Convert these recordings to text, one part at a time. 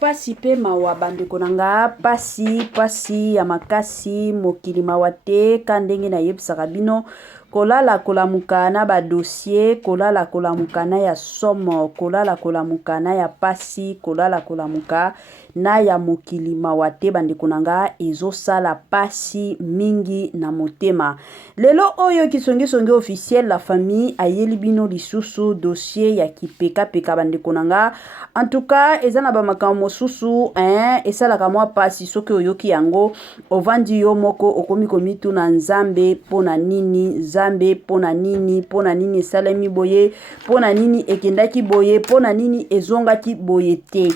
pasi pe mawa bandeko nanga pasi ya makasi mokili mawa te ka ndenge nayebisaka bino kolala kolamuka na badossier kolala kolamuka na ya somo kolala kolamuka na ya pasi kolala kolamuka na ya mokili mawa te bandeko nanga ezosala pasi mingi na motema. Lelo oyo kisongi officiel la famille ayeli bino lisusu dossier ya kipeka bandeko nanga. En tout cas ezana ba makambo mosusu esalaka mwa pasi soki oyoki yango ovandi yo moko okomi komitu na nzambe pona nini zambe pona nini esalemi boye pona nini ekendaki boye pona nini ezongaki boye te.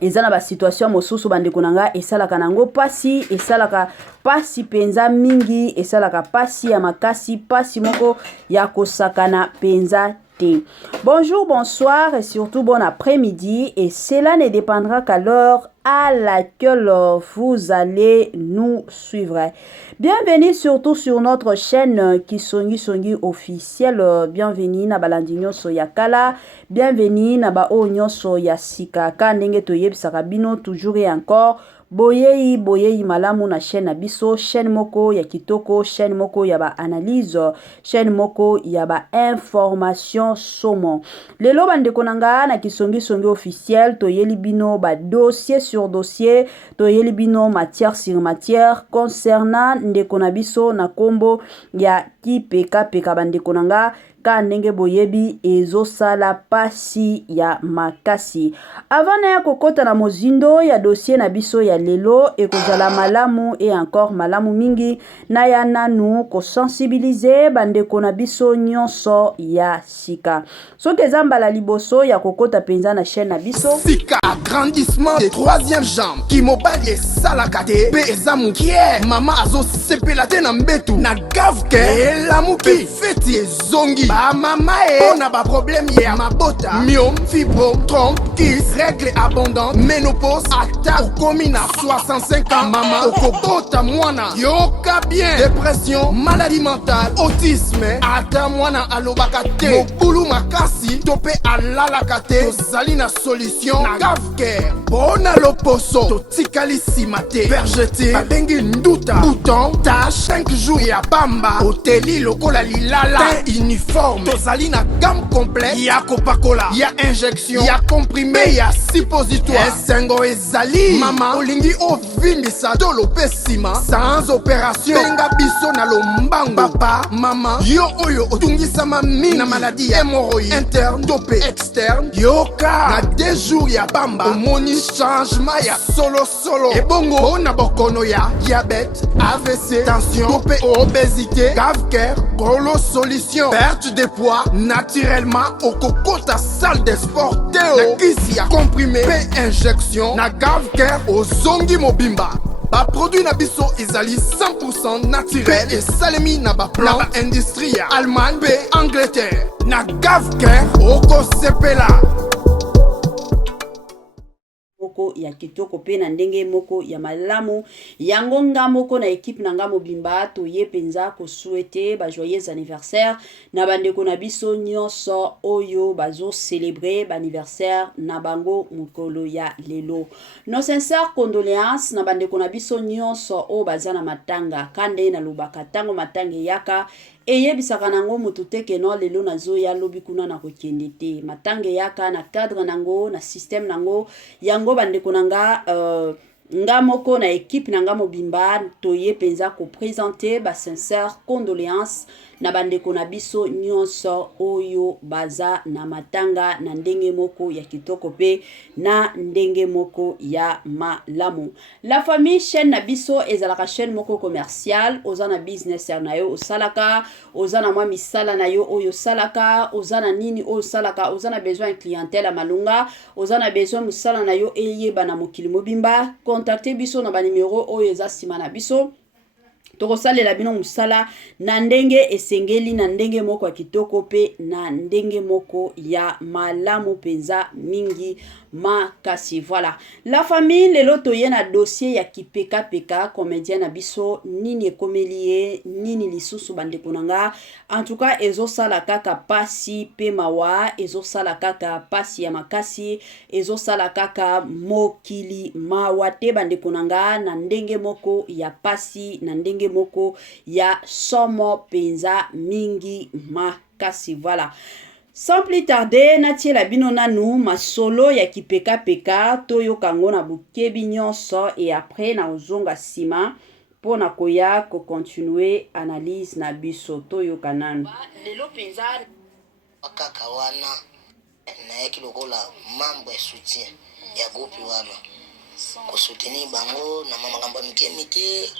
Ezana ba situation mosusu bandeko nanga esalaka nango pasi esalaka pasi penza mingi esalaka pasi ya makasi pasi moko ya kosakana penza te. Bonjour, bonsoir et surtout bon après-midi et cela ne dépendra qu'à l'heure à laquelle vous allez nous suivre. Bienvenue surtout sur notre chaîne Kisongi officielle. Bienvenue na balandinyo so yakala. Bienvenue na ba onyoso ya sika. Kandenge toyebisaka bino toujours et encore. Boyei malamu na chaîne na biso, chaîne moko ya kitoko, chaîne moko ya ba analyse, chaîne moko ya ba information somo. Lelo bandeko nanga na Kisongi officiel toyeli bino ba dossier sur dossier, toyeli bino matière sur matière concernant ndeko na biso na kombo ya kipeka bandeko nanga ka ndenge boyebi ezosala pasi ya makasi. Avant na ya kokota na mozindo ya dossier na biso ya lelo ekozala malamu et encore malamu mingi na ya nanu ko sensibiliser bandeko na biso nyonso ya sika. Soki ezambala liboso ya kokota penza na chaîne na biso sika agrandissement des troisième jambe ki mobali esalaka te pe eza mukie mama azo sepela te na mbetu na gavke elamuki feti ezongi ba mama ona ba problème ya mabota myome fibrome trompe kiss règle abondante ménopause ata okomi na 65 ans mama okobota mwana yoka bien dépression maladie mentale autisme ata mwana alobaka te mokulu makasi to pe alalaka te tozali na solution na gavke bona loposo totikali nsima te vergete babengi nduta bouton tache 5 jours ya bamba oteli lokola lilala te uniforme tozali na gamme complet ya kopakola ya injection ya comprimé ya suppositoire esengo ezali mama olingi ovimbisa tolo pe nsima sans opération benga biso na lombangu papa mama yo oyo otungisama mingi na maladie ya hémorroïde interne to pe externe yoka na 2 jours ya bamba omoni changement ya solo ebongo mpona bokono ya diabète AVC tension to pe obésité gavker golo solution perte de poids naturellement okokota salle de sport teo na kisi ya comprimé pe injection na gavker ozongi mobimba ba produit na biso ezali 100% naturel et salemi na ba plan na ba industrie ya Allemagne pe Angleterre na gavker okosepela moko ya kitoko pe na ndenge moko ya malamu yango nga moko na équipe na nga mobimba toye penza ko souhaiter ba joyeux anniversaire na bandeko na biso nyonso oyo bazo célébrer ba anniversaire na bango mukolo ya lelo. Nos sincères condoléances na bandeko na biso nyonso o bazana matanga kande na lubaka tango matange yaka eyebisaka nango mutu te ke no lelo nazo ya lobi kuna na kokende te matange yaka na cadre nango na système nango yango bandeko nanga nga moko na équipe nanga mobimba toye penza ko présenter ba sincère condoléances na bandeko na biso nyonso oyo baza na matanga na ndenge moko ya kitoko pe na ndenge moko ya malamu. La famille chaîne na biso ezalaka chaîne moko commercial ozana business na yo osalaka ozana mwa misala na yo oyo salaka ozana nini oyo salaka ozana besoin clientèle malunga ozana besoin musala na yo eyeba na mokili mobimba contactez biso na ba numéro oyo eza sima na biso tokosalela bino musala na ndenge esengeli na ndenge moko ya kitoko pe na ndenge moko ya malamu penza mingi makasi. Voilà la famille lelo toye na dossier ya kipeka peka comédien na biso nini ekomeli ye nini lisusu bandeko nanga. En tout cas ezosala kaka pasi pe mawa, ezosala kaka pasi ya makasi, ezosala kaka mokili mawa te bandeko nanga, na ndenge moko ya pasi na ndenge moko ya somo penza mingi makasi. Voilà. Sans plus tarder, natie la bino nanu masolo ya kipeka peka toyo kango na bukebi nyonso et après na ozonga sima pour na koya ko continuer analyse na biso toyo kananu. Lelo penza kaka wana na yaki lokola mambo ya soutien ya groupe wana ko soutenir bango na makambo mike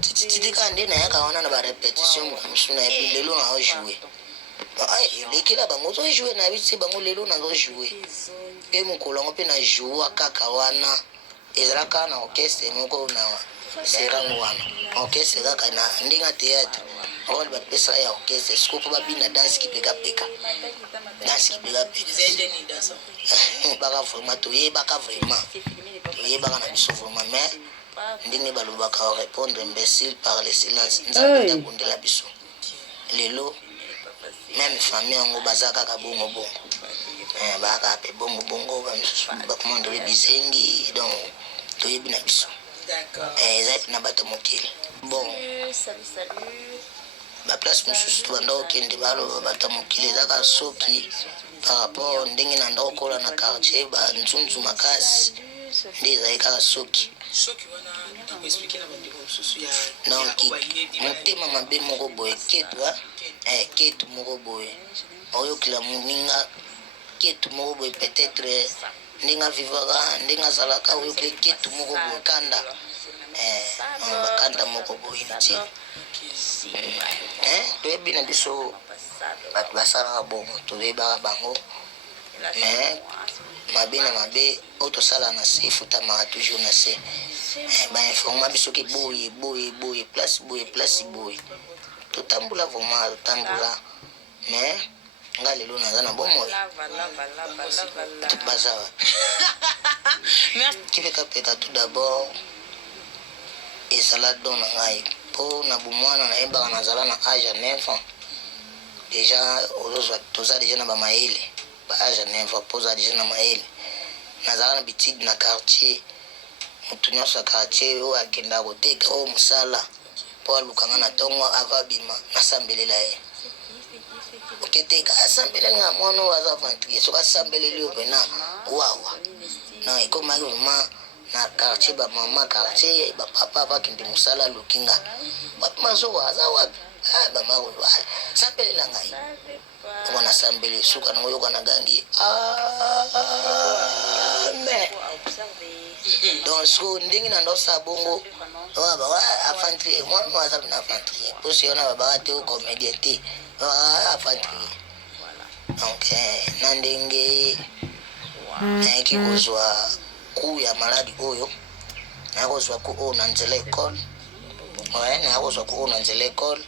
titika nde na yaka wana na ba répétition msuna ya lelo na jouer. Lekela bango zo jouer na bitse bango lelo na zo jouer. Pe mukolongo pe na jouer kaka wana ezalaka na orchestre moko na serango wana. Orchestre kaka na ndinga théâtre. On va pesa ya orchestre scope ba bina dance kipeka peka. Dance kipeka peka. Zende ni danse. Baka vraiment to ye baka vraiment. To ye baka na biso vraiment mais ndingi balobaka répondre imbécile par le silence. Nzaka kundela biso. Lelo même famille yango bazaka ka bongo bongo baka pe bongo bongo ba commande bizengi donc toyebi na biso d'accord ezali na bato mokili bon salut ba place mususu to banda okende balo bato mokili ezaka soki par rapport ndenge na ndo kola na quartier ba nzunzu makasi ndi ezali kaka soki wana expliquer na bandeko mususu ya donc motema mabe moko boye ketwa ketu moko boye oyo kila muninga ketu moko boye peut-être ndinga vivaka ndinga salaka oyo ketu moko boye kanda bakanda moko boye nti toyebi na biso bato basalaka bongo toyebaka bango mais mabe na mabe oyo tosala na se efutamaka toujours na se bainforma biso ke boye place boye totambula vraiment totambula mais nga lelo naza na bomoi baza kipeka peka tout d'abord ezala don na ngai mpo na bomwana nayebaka nazala na age ya 9 ans déjà toza déjà na bamayele ba age ya 9 ans mpo oza déjà na mayele nazala na bitide na quartier motu nyonso ya quartier oyo akenda koteka oyo mosala po alukanga na ntongo akabima nasambelela ye oketeka asambelelinga mwana oyo aza ventrier soki asambeleli oyo mpena wawa na ekomaki vraimen na quartier bamama quartier bapapa bakende mosala alukinga wapi mazowa aza wapi bamako sambelela ngai oko nasambeli suka nango yoka na gangi amen donc so ndenge na ndosa bongo afantrie mwana waza na afantrie posi yona babaka te o comédien te afantrie donc na ndenge nayaki kozwa ku ya maladi oyo nakozwa ku oyo na nzela ekole nakozwa ku oyo na nzela ekole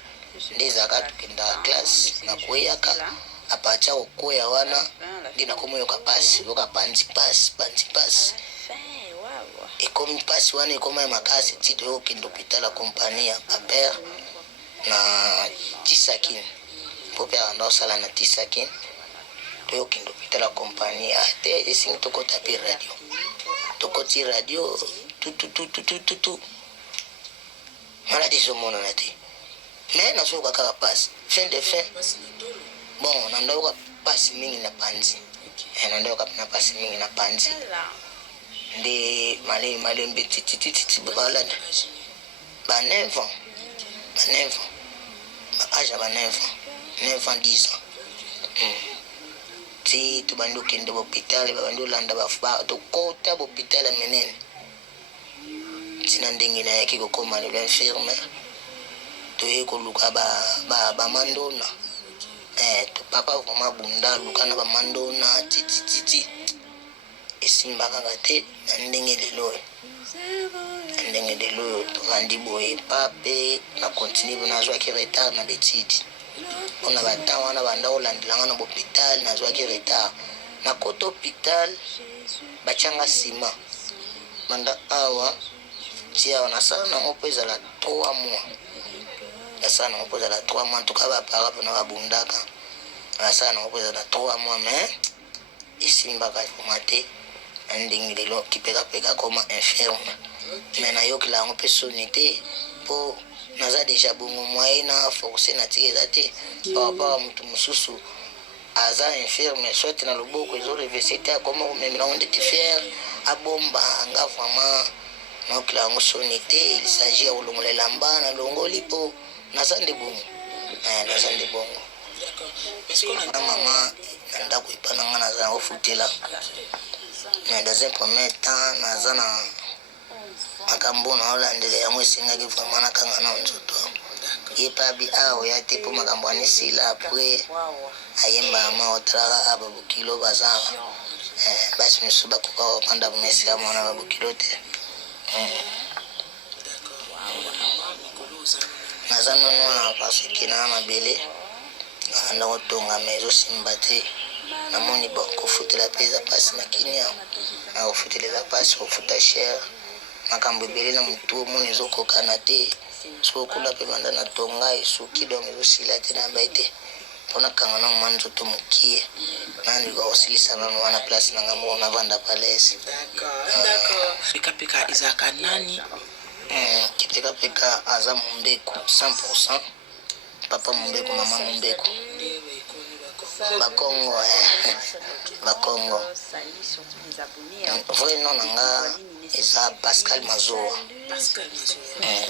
nde ezalaka tokenda classe nakweyaka apatia kokwea wana nde nakomoyoka pasi yoka panzi pasi ekomi pasi wana ekoma ya makasi ti toyokende hôpital ya kompani ya papere na Tisakine mpo mpe akanda osala na Tisakine toyokende hôpital ya kompani te esingi tokota mpe radio tokoti radio tutututututu maladi ezomonana te me nazoyoka kaka pasi fin de fin bon nandoyoka pasi mingi na panzi nandoyoka na pasi mingi na panzi nde malembe titititi balada ba 9 ans ba âge ba 9 ans 10 ans ti tubandi okende hôpital babandi olanda bafuba tokota hôpital ya menene tina ndenge nayaki kokoma lelo infirme toye koluka bamandona papa vraimen abunda luka na bamandona titititi esimbakaka te na ndenge lelo ndenge de lelo tovandi boye pape na continue nazwaki retard na betidi mpona batemps wana banda kolandelanga na bohôpital nazwaki retard na kota hôpital batianga nsima banda awa ti awa nasala nango mpo ezala 3 mois nasala nango mpo ezala 3 mois ntuka bapara mpona babundaka nasala nango mpo ezala 3 mois mais esimbaka koma te ndenge lelo kipekapeka koma infirme mais nayokela yango mpe soni te mpo naza deja bongo moye na force na tika eza te par rapport a motu mosusu aza infirme soit na loboko ezorevese te akoma komemela ngo ndete fiere abomba nga vraiment nayokela yango soni te il s'agit ya kolongola elamba nalongoli mpo naza nde bongo naza nde bongo na mama na ndako epa na nga naza ofutela mais dans un premier temps naza na makambo na olandela yango esengaki vraiment nakanga na nzoto ye mpe abi aoya te mpo makambo anisila apres ayemba ma otalaka babokilo baza basi misusu bakoka kopanda bomesika mona babokilo te naza nono na paseke na mabele nakanda kotonga ma ezosimba te namoni bon kofutela mpe eza mpasi na kinia nakofutela eza mpasi kofuta chere makambo ebele na motu omoni ezokokana te sokokula mpe banda na tonga esuki donc ezosila te na bai te mpona kanga na mwa nzoto mokie nandika kosilisa nano wana place nanga moko navanda palese pekapeka ezalaka nani kipekapeka aza mombeko 100% papa mombeko mama mombeko bakongo bakongo vrai nom nanga eza Pascal Mazoa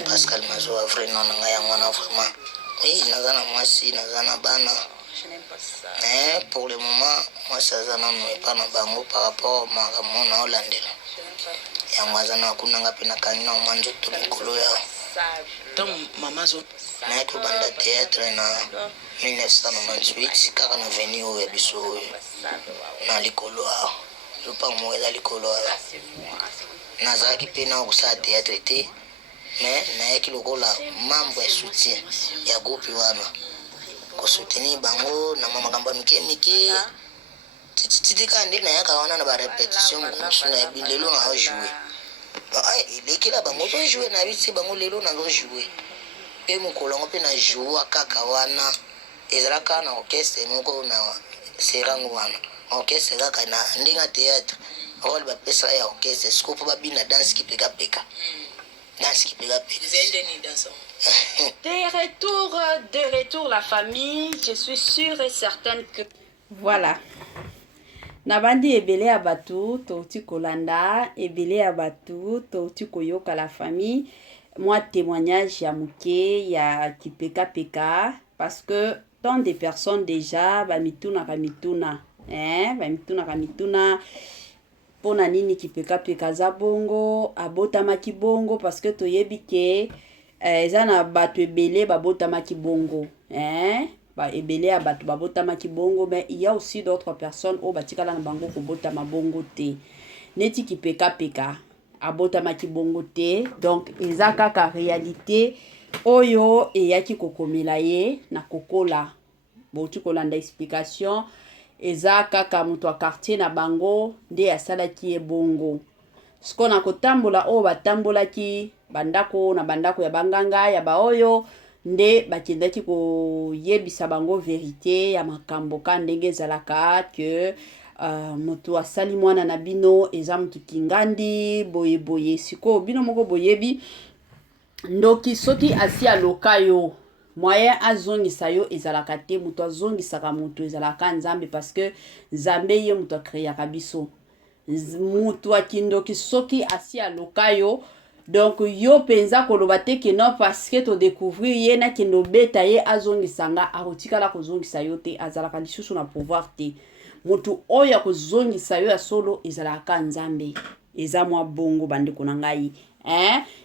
Pascal Mazoa vrai nom nanga yango wana vraiment oui naza na mwasi naza na bana mais pour le moment mwasi aza nano epa na bango par rapport makambo na olandela yango aza na kunanga mpe nakangi na mwa nzoto mikolo yao ntango mama zo naye kobanda théâtre na 1998 kaka na veni oyo ya biso oyo na likolo awa lopango moko eza likolo awa nazalaki mpe na kosala théâtre te mais nayaki lokola membre ya soutien ya groupe wana kosoutenir bango na makambo ya mike mike titika nde nayaka wana na barépétition mokomosu nayebi lelo naojoue elekela bango ozojoue nayebi ti bango lelo nazojoue mpe mokolo yango mpe na joua kaka wana ezalaka na orchestre moko na serango wana orchestre kaka na ndenge ya théâtre role bapesaka ya orchestre siko mpo babina danse kipekapeka danse kipekapeka De retour la famille, je suis sûre et certaine que voilà. Nabandi ebele ya batu touti kolanda ebele ya batu touti koyoka la famille. Moi témoignage ya muke ya kipekapeka parce que tant de personnes déjà bamituna bamituna pona nini kipekapeka za bongo abotamaki bongo parce que toyebi ke eza na bato ebele babotamaki bongo ba ebele ya bato babotamaki bongo, mais il y a aussi d'autres personnes au batikala na bango kobotama bongo te neti kipekapeka abotamaki bongo te. Donc eza kaka réalité oyo eyaki kokomela ye na kokola boti kolanda explication eza kaka moto wa quartier na bango nde asalaki ye bongo siko na kotambola oyo batambolaki bandako na bandako ya banganga ya baoyo nde bakendaki koyebisa bango vérité ya makambo ka ndenge ezalaka ke moto asali mwana na bino eza motu kingandi boye siko bino moko boyebi ndoki soki asi aloka yo moyen azongisa yo ezalaka te moto azongisaka moto ezalaka nzambe parce que nzambe ye moto akreaka biso moto akindoki soki asi aloka yo donc yo penza koloba te ke non parce que to découvrir ye na kendo beta ye azongisanga akotikala kozongisa yo te azalaka lisusu na pouvoir te moto oyo akozongisa yo ya solo ezalaka nzambe eza mwa bongo bandeko na ngai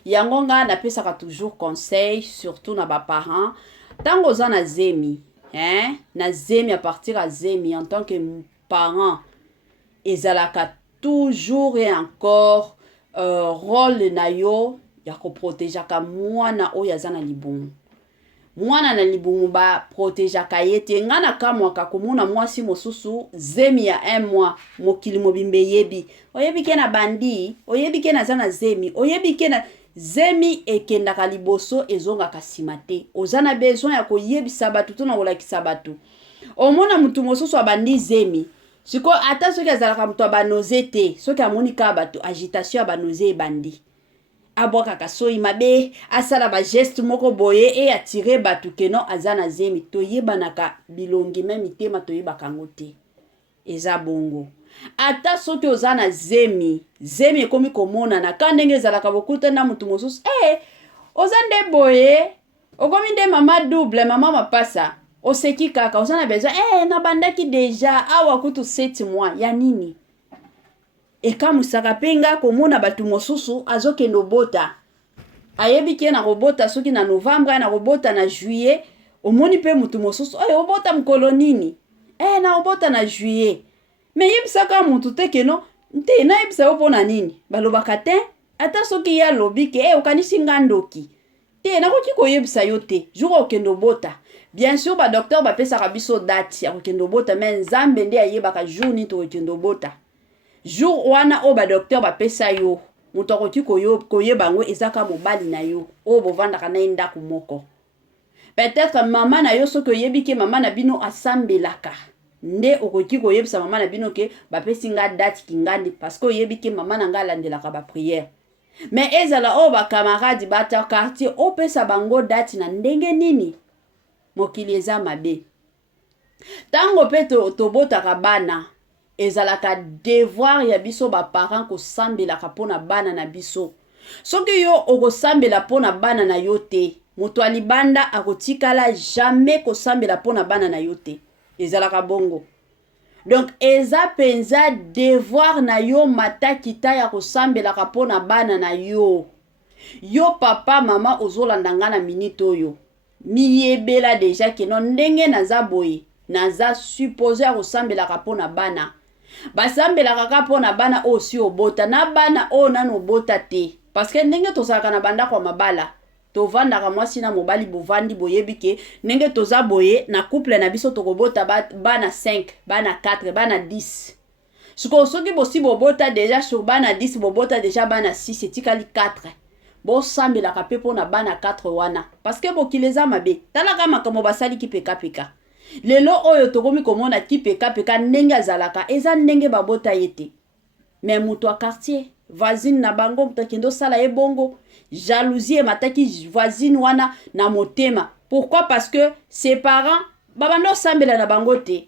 yango nga napesaka toujours conseil surtout na ba parents tango za na zemi na zemi à partir à zemi en tant que parent ezalaka toujours et encore rôle na yo ya koprotejaka mwana oyo aza na libungu. Mwana na libungu ba protejaka ye te. Nga na kamwaka komona mwasi mosusu zemi ya 1 mois mokili mobimbe yebi. Oyebi ke na bandi, oyebi ke na za na zemi, oyebi ke na zemi ekendaka liboso ezongaka nsima te. Oza na besoin ya koyebisa batu to na kolakisa batu. Omona mutu mosusu abandi zemi. Siko ata soki azalaka mutu abanoze te, soki amoni ka batu agitation abanoze ebandi. Abwaka kasoi mabe, asala ba geste moko boye e atire batu keno azana zemi. Toyebanaka bilongi me mitema toyebaka ngo te. Eza bongo. Ata soki ozana zemi ekomi komona na ka ndenge ezalaka bokuta na mutu mosusu. Ozande boye, okomi nde mama double, mama mapasa. Oseki kaka, ozana besoin, nabandaki deja, awa kutu 7 mois, ya nini? Eka musaka penga komona batu mosusu, azokendo bota. Ayebi ke na robota soki na novembre, na robota na juillet, omoni pe mutu mosusu, obota mkolo nini? Na robota na juillet. Me yebisaka mutu te keno, nte na yebisa opo na nini? Balobaka te, ata soki ya lobi ke, okanisi ngandoki. Te, nakoki koyebisa yo te, juro okendo bota. Bien sûr, ba docteur ba pesa biso date ya kokendo bota, mais nzambe nde ayebaka jour ni to kokendo bota. Jour wana o ba docteur ba pesa yo, mutu akoki koyeba ngo ezaka mobali na yo, o bovandaka na ndako moko. Peut-être mama na yo soki oyebi ke mama na bino asambelaka. Nde okoki koyebisa mama na bino ke ba pesi nga date kingandi parce que oyebi ke mama na nga landelaka ba prière. Mais ezala o ba camarade bata quartier o pesa bango date na ndenge nini? Mokili eza mabe. Tango pe tobotaka bana, ezalaka devoir ya biso ba parents kosambelaka pona bana na biso. Soki yo okosambela pona bana na yo te, moto alibanda akotikala jamais kosambela pona bana na yo te. Ezalaka bongo. Donc eza penza devoir na yo matakita ya kosambelaka pona bana na yo. Yo papa mama ozolanda nga na minute oyo. Miyebela deja ke non ndenge naza boye, naza supposé a kosambelaka pona bana. Basambelaka ka pona bana osi obota, na bana o nano obota te. Parce que ndenge tozalaka na banda kwa mabala, tovandaka mwasi na mobali bovandi boyebi ke ndenge toza boye na couple na biso tokobota bana 5, bana 4, bana 10. Soki bosi bobota deja sur bana 10, bobota deja bana 6, etikali 4. Bo sambelaka pe pona bana 4 wana. Parce que bokileza mabe. Talaka makambo basali ki peka. Lelo oyo tokomi komona ki peka ndenge azalaka. Eza ndenge babota yete. Mais mutu a quartier, voisine na bango mtakendo sala e bongo. Jalousie mataki voisine wana na motema. Pourquoi? Parce que ses parents babando sambela na bango te.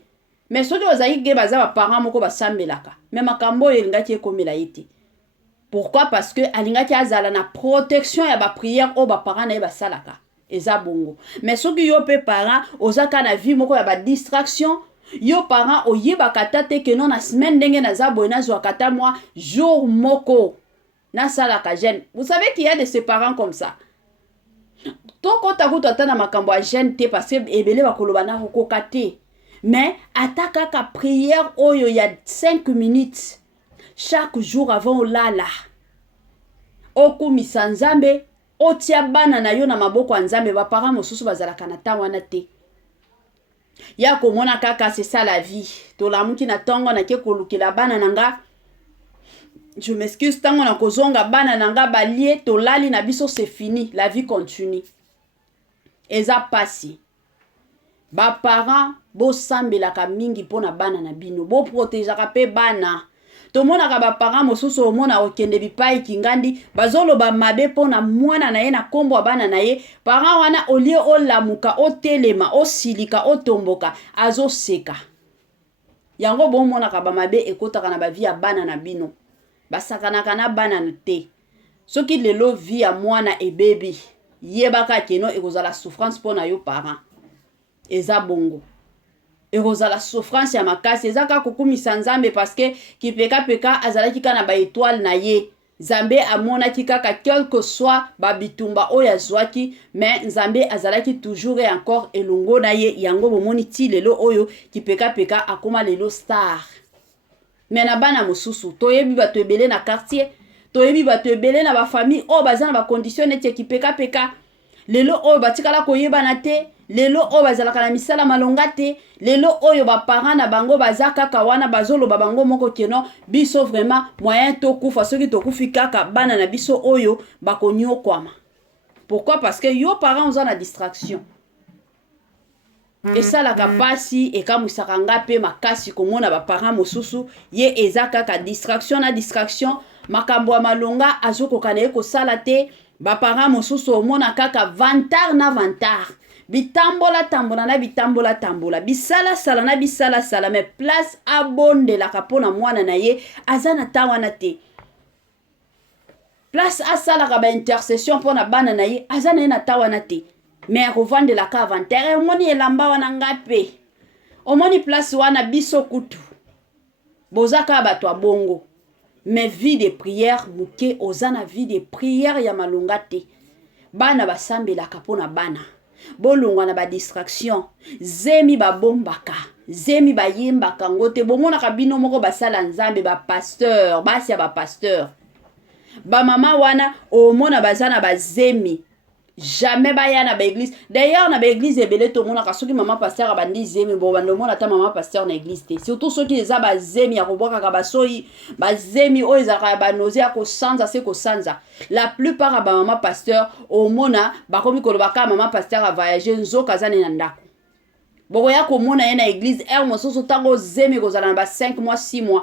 Mais soki ozaki ge baza ba parents moko basambelaka. Mais makambo elingaki ekomela yete. Pourquoi? Parce que alingaki azala na protection ya ba prière o ba parents na ba salaka. Eza bongo. Mais soki yo pe parents ozaka na vie moko ya ba distraction, yo parents oyeba kata te ke non na semaine ndenge na za boy na zo kata moi jour moko na salaka jeune. Vous savez qu'il y a de ces parents comme ça. Toko takuto atana makambo a jeune te parce que ebele ba koloba na kokoka te. Mais ataka ka prière oyo ya 5 minutes. Chaque jour avant olala. Okumisa nzambe, otia bana na yo na maboko ya nzambe, ba parents mosusu bazalaka na ta wana te. Ya komona kaka c'est ça la vie. To lamuki na tongo na ke kolukela bana nanga. Je m'excuse tango na kozonga bana nanga balie to lali na biso c'est fini, la vie continue. Eza pasi. Ba parents bo sambelaka mingi pona bana na bino, bo protégeaka pe bana. Tomona ka ba parents mosusu omona okende bipai kingandi bazolo ba mabe pona mwana na ye na kombo wa bana na ye parents wana olie olamuka otelema osilika otomboka azoseka yango bomona ka ba mabe ekotaka na ba vie ya bana na bino basakanaka na bana na te soki lelo vie ya mwana ebebi yebaka keno ekozala souffrance pona yo parents eza bongo ekozala souffrance ya makasi ezaka kokumisa nzambe parce que kipeka azalaki kana ba étoile na ye nzambe amonaki kaka quel que soit ba bitumba oyo azwaki mais nzambe azalaki toujours et encore elongo na ye yango bomoni ti lelo oyo kipeka akoma lelo star mais na bana mosusu toyebi bato ebele na quartier toyebi bato ebele na bafamille oyo baza na bacondition neti ekipekapeka lelo oyo batikala koyebana te lelo oyo bazalaka na misala malonga te lelo oyo baparent na bango baza kaka wana bazoloba bango moko keno biso vraiment moyen tokufa soki tokufi kaka bana na biso oyo bakonyokwama. Pourquoi? Parce que yo parents oza na distraction esalaka pasi ekamwisaka nga mpe makasi komona baparent mosusu ye eza kaka distraction na distraction makambo ya malonga azokoka na ye kosala te. Baparent mosusu omona kaka vantar na vantar bitambola tambola na bitambola tambola bisala sala na bisala sala mais place abondelaka mpona mwana na ye aza na ta wana te. Place asalaka baintercession mpona bana na ye aza na ye na ta wana te. Mais akovandelaka avantere omoni elamba wana nga mpe omoni place wana biso kutu bozaka bato ya bongo. Mais vie de prière muke ozana vie de prière ya malonga te. Bana basambelaka mpona bana bolongwa na badistraction zemi babombaka zemi bayembaka ngo te bomonaka bino moko basala nzambe bapasteur basi ya bapasteur bamama wana omona baza na bazemi jamais baya na baeglise. D'ailleurs na baeglise ebele tomonaka soki mama pasteur abandi zemi bo bando mona ta mama pasteur na église te surtout soki eza bazemi ya kobwaka basoyi bazemi oyo ezalaka ya banoze ya kosanza se kosanza. La plupart ya bamama pasteur omona bakomi kolobaka mama pasteur a voyage nzoka azane na ndako bokoya komona ye na église er mosusu ntango zemi kozala na ba 5 mois 6 mois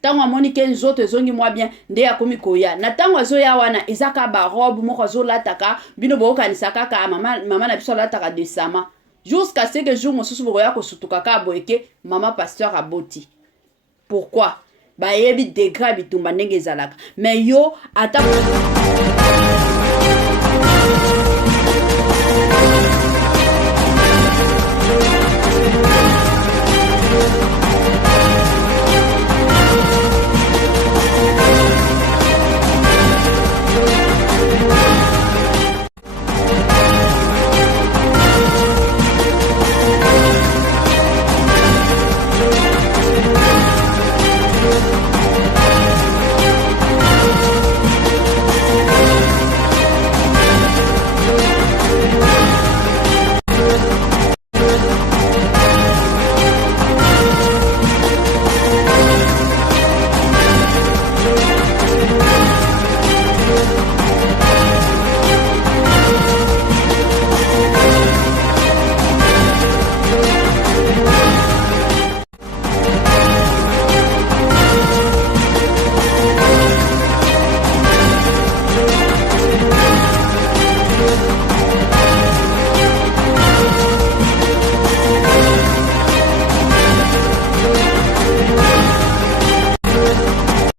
tango amoni ke nzoto ezongi mwa bien nde akomi koya na tango azoya wana ezaka barobe moko azolataka bino bokokanisa kaka mama na biso alataka desama jusqu'à ce que jour mosusu bokoya kosutuka kaka boyeke mama pasteur aboti. Pourquoi? Bayebi degré bitumba ndenge ezalaka mais yo ata